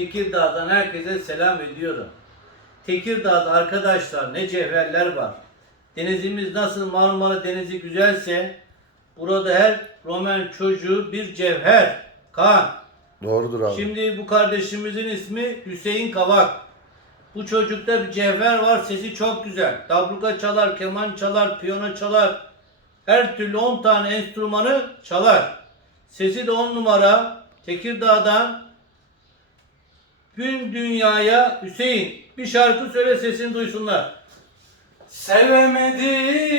Tekirdağ'dan herkese selam ediyorum. Tekirdağ'da arkadaşlar ne cevherler var. Denizimiz nasıl Marmara Denizi güzelse burada her Roman çocuğu bir cevher. Kaan. Doğrudur abi. Şimdi bu kardeşimizin ismi Hüseyin Kavak. Bu çocukta bir cevher var, sesi çok güzel. Dabruka çalar, keman çalar, piyano çalar. Her türlü 10 tane enstrümanı çalar. Sesi de 10 numara. Tekirdağ'dan bütün dünyaya Hüseyin bir şarkı söyle sesini duysunlar. Sevemedim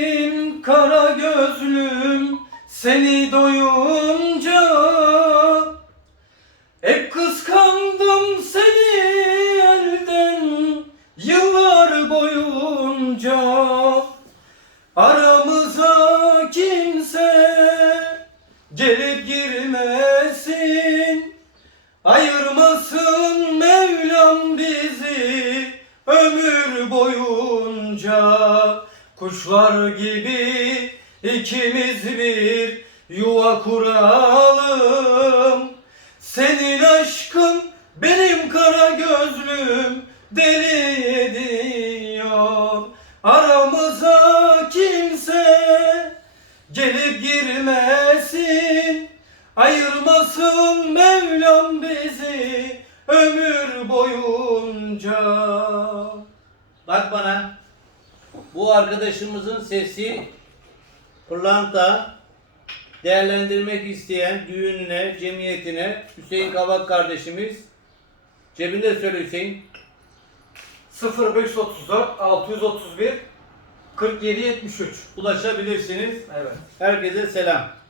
kara gözlüm seni doyunca. Hep kıskandım seni elden yıllar boyunca. Aramıza kimse gelip girmesin Ayırmasın Kuşlar gibi ikimiz bir yuva kuralım. Senin aşkın benim kara gözlüm deli ediyor. Aramıza kimse gelip girmesin Ayırmasın Mevlam bizi ömür boyunca. Bak bana. Bu arkadaşımızın sesi pırlanta değerlendirmek isteyen düğününe, cemiyetine Hüseyin Kavak kardeşimiz cebinde söyle Hüseyin. 0534 631 47 73 Ulaşabilirsiniz. Evet. Herkese selam.